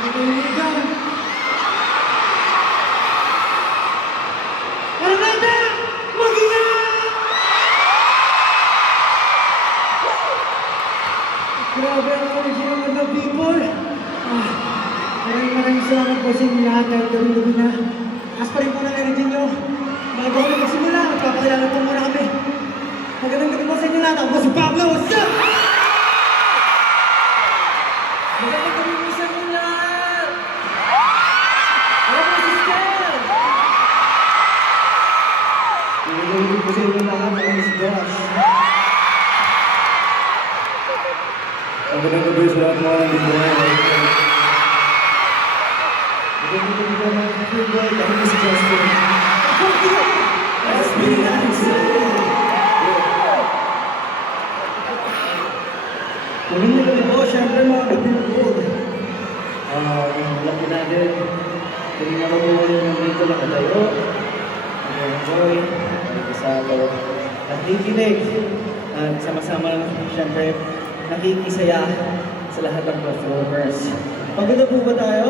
kaibigan. Araneta! Mag-ingat! Grabe ang energy naman ng people. Maraming salamat po sa inyo lahat dahil gabi-gabi na. Taas pa rin po ng energy nyo. Bago kami magsimula, magpapakilala po muna kami. Magandang gabi po sa inyo lahat. Ako po si Pablo. What's up? Magandang gabi po sa inyo lahat. Ako po si Stel. Magandang gabi po sa inyo lahat. Ako po si Josh. Magandang gabi sa lahat mga nandito ngayon. Magandang gabi po mga kapatid. Ako po si Justin. SB Magandang gabi po, syempre mga kapatid. Laki natin. Kung marunong nandito lang tayo, mag-enjoy, mag-isagaw, nakikinig, at sama-sama lang syempre nakikisaya sa lahat ng performers. Pagod na po ba tayo?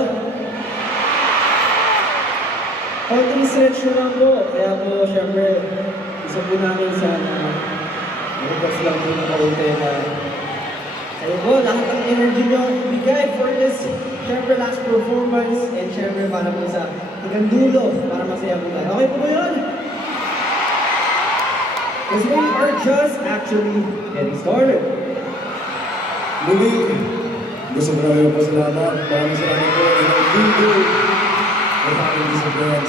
Konting stretch lang po, kaya po syempre isa po namin sana request lang po ng kaunti na Ayun po, lahat ng energy nyo bigay for this syempre last performance and syempre para po sa hanggang dulo para masaya po tayo. Okay po ba yun? Because we are just actually getting started. muli, gusto ko na po sa lahat. Maraming salamat po and I thank you for having this event.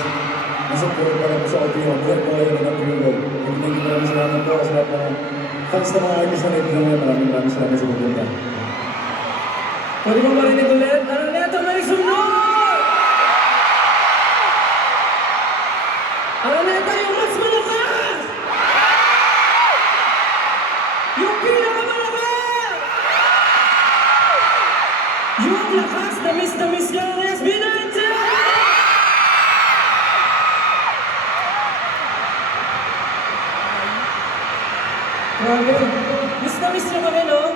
Nasupport para po sa OPO. Buhat po kayo ng OPO. Thank you, maraming salamat po sa lahat ng fans ng mga artist na nito ngayon. Maraming salamat sa pupunta. Pwede mo marinig ulit? Araneta, may sunod! Araneta, yung mas malakas! Yung pinakamalakas! Yung lakas na miss ka ng SB19! Grabe, miss na kami, no?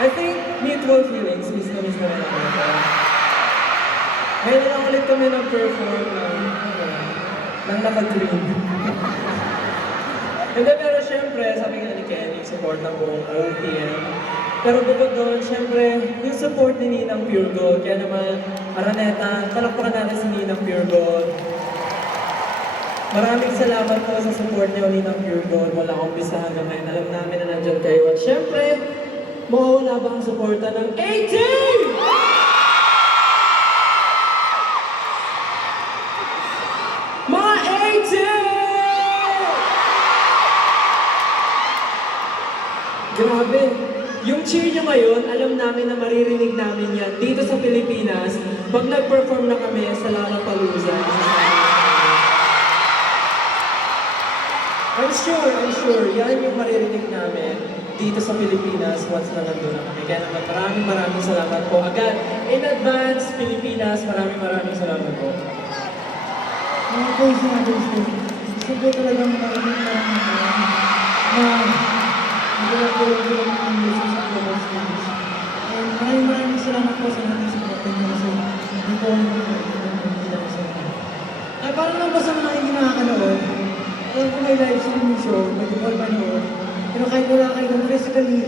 I think mutual feelings, miss na kami naman. Ngayon lang ulit kami nag-perform ng naka-green. And then, pero syempre, sabi nga ni Kenny, support ng buong OPM. Pero bukod doon, syempre, yung support ni Ninang Pure Gold. Kaya naman, Araneta, palakpakan natin si Ninang Pure Gold. Maraming salamat po sa support niyo, Ninang Pure Gold. Wala akong bisa hanggang ngayon. Alam namin na nandyan kayo. At syempre, mawawala ba ang suporta ng A-Team? Mga A-Team! Grabe! Yung cheer nyo ngayon, alam namin na maririnig namin yan dito sa Pilipinas pag nag-perform na kami sa Lollapalooza. I'm sure, yan yung maririnig namin dito sa Pilipinas once na nandun na kami. Kaya naman maraming salamat po. Agad, in advance, Pilipinas, maraming salamat po. Mga boys na gusto ko talagang maraming na magagawa ng music sa global stage. And maraming salamat po sa natin support nyo kasi hindi po ang lang sa inyo. Ay, parang lang ba sa mga hindi nakakanood? Alam ko may live streaming show, pwede po manood. Pero kahit wala kayo ng physically,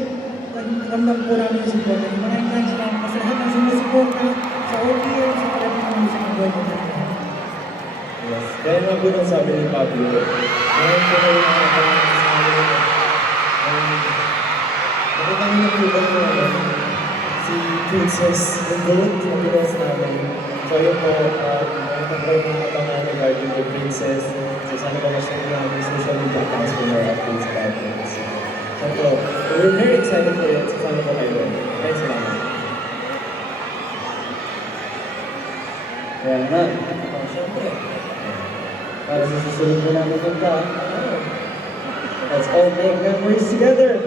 ramdam po namin yung support nyo. Maraming salamat po sa lahat ng sumusupport sa OPM, sa palagay ng music ng global stage. Yes. Kaya nga po nang sabi ni Pablo, ngayon po kayo nakakalaman sa amin. Nakita niyo na po ba si Princess Gold na pinas namin. So yun po, nagpapagay ng abangan regarding the Princess. So sana po mas namin social media accounts for more updates about this. So po, we're very excited for it. So sana po kayo. Maraming salamat. Kaya nga, syempre. Para sa susunod mo namin punta, let's all make memories together.